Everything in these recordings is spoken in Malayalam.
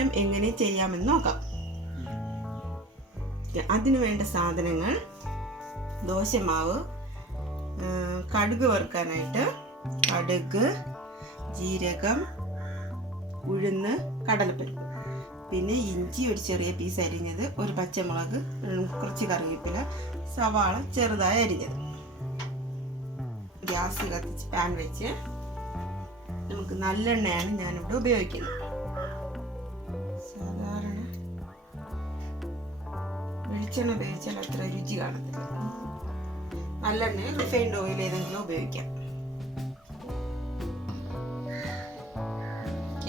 പലഹാരം എങ്ങനെ ചെയ്യാമെന്ന് നോക്കാം. അതിനു വേണ്ട സാധനങ്ങൾ: ദോശമാവ്, കടുക് വറുക്കാനായിട്ട് കടുക്, ജീരകം, ഉഴുന്ന്, കടലപ്പരിപ്പ്, പിന്നെ ഇഞ്ചി ഒരു ചെറിയ പീസ് അരിഞ്ഞത്, ഒരു പച്ചമുളക്, കുറച്ച് കറിവേപ്പില, സവാള ചെറുതായി അരിഞ്ഞത്. ഗ്യാസ് കത്തിച്ച് പാൻ വെച്ച് നമുക്ക് നല്ലെണ്ണയാണ് ഞാനിവിടെ ഉപയോഗിക്കുന്നത്. സാധാരണ വെളിച്ചെണ്ണ ഉപയോഗിച്ചാൽ അത്ര രുചി കാണത്തില്ല. നല്ലെണ്ണ, റിഫൈൻഡ് ഓയിൽ ഏതെങ്കിലും ഉപയോഗിക്കാം.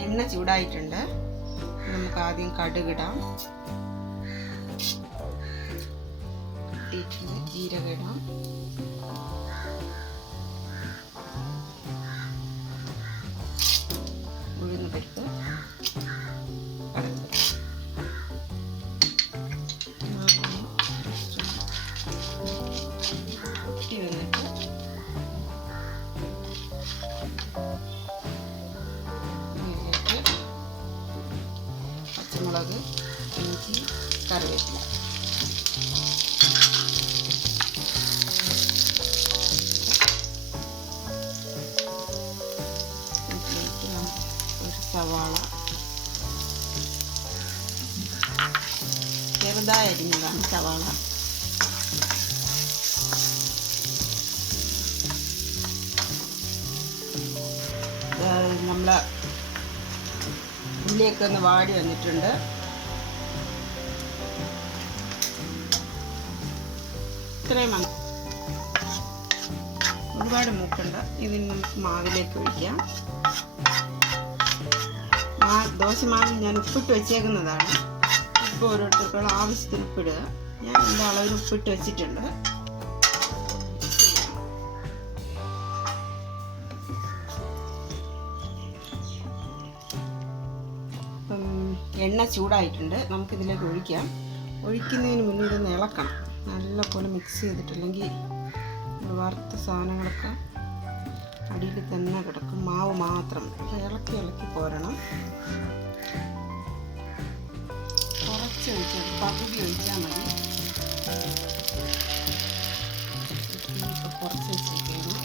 എണ്ണ ചൂടായിട്ടുണ്ട്. നമുക്ക് ആദ്യം കടുകിടാം, ജീരകം ഇടാം, ഉഴുന്ന് പരിപ്പ്, കടലപ്പരിപ്പ്. വന്നിട്ട് പച്ചമുളക്, ഇഞ്ചി, കറിവേപ്പില. ഒരു സവാള ചെറുതായി അരിഞ്ഞതാണ് സവാള. നമ്മളെ ഉള്ളിയൊക്കെ ഒന്ന് വാടി വന്നിട്ടുണ്ട്. ഇത്രയും ഒരുപാട് മൂക്കണ്ട. ഇതിന് നമുക്ക് മാവിലേക്ക് ഒഴിക്കാം. ദോശമാവിൽ ഞാൻ ഉപ്പിട്ട് വെച്ചേക്കുന്നതാണ്. ഉപ്പ് ഓരോരുത്തർക്കുള്ള ആവശ്യത്തിന് ഉപ്പിടുക. ഞാൻ എൻ്റെ അളവിന് ഉപ്പിട്ട് വെച്ചിട്ടുണ്ട്. എണ്ണ ചൂടായിട്ടുണ്ട്. നമുക്കിതിലേക്ക് ഒഴിക്കാം. ഒഴിക്കുന്നതിന് മുന്നേ ഇതൊന്ന് ഇളക്കണം. നല്ലപോലെ മിക്സ് ചെയ്തിട്ടില്ലെങ്കിൽ വറുത്ത സാധനങ്ങളൊക്കെ അടിയിൽ തന്നെ കിടക്കും. മാവ് മാത്രം ഇളക്കി ഇളക്കി പോരണം. കുറച്ച് ഒഴിച്ചാൽ പകുതി ഒഴിച്ചാൽ മതി. ഇപ്പോൾ കുറച്ച് വെച്ചിരിക്കണം.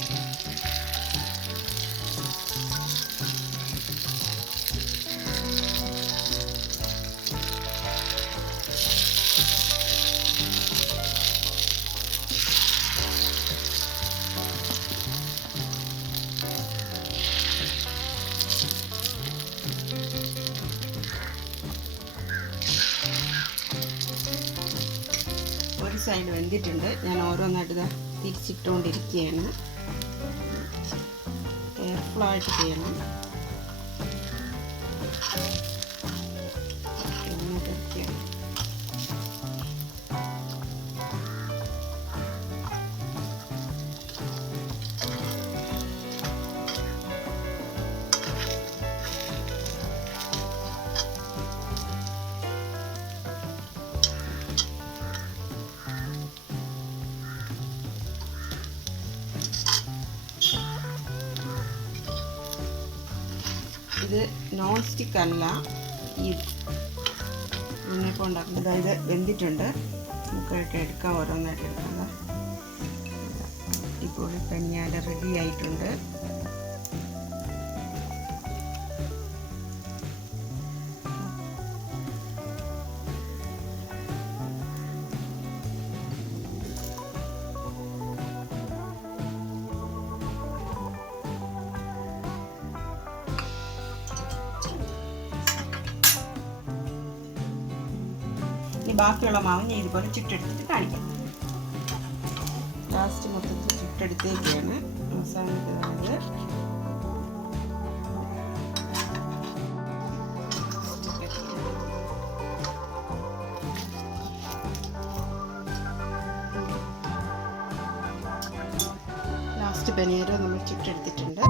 സൈഡ് വെന്തിട്ടുണ്ട്. ഞാൻ ഓരോന്നായിട്ട് തിരിച്ചിട്ടുകൊണ്ടിരിക്കുകയാണ്. കെയർഫുള്ളായിട്ട് ചെയ്യണം. ഇത് നോൺ സ്റ്റിക്ക് അല്ല, ഈ ഉണ്ണിയപ്പം ഉണ്ടാക്കുന്നത്. ഇത് വെന്തിട്ടുണ്ട്. നമുക്കായിട്ട് എടുക്കാം, ഓരോന്നായിട്ട് എടുക്കാം. ഇപ്പോൾ പനിയാരം റെഡി ആയിട്ടുണ്ട്. ബാക്കിയുള്ള മാവ് ഞാൻ ഇതുപോലെ ചുട്ടെടുത്തിട്ട് കാണിക്കാം. ലാസ്റ്റ് മൊത്തത്തിൽ ചുട്ടെടുത്തേക്കാണ്. അവസാനത്തേത് ലാസ്റ്റ് പനീർ നമ്മൾ ചുട്ടെടുത്തിട്ടുണ്ട്.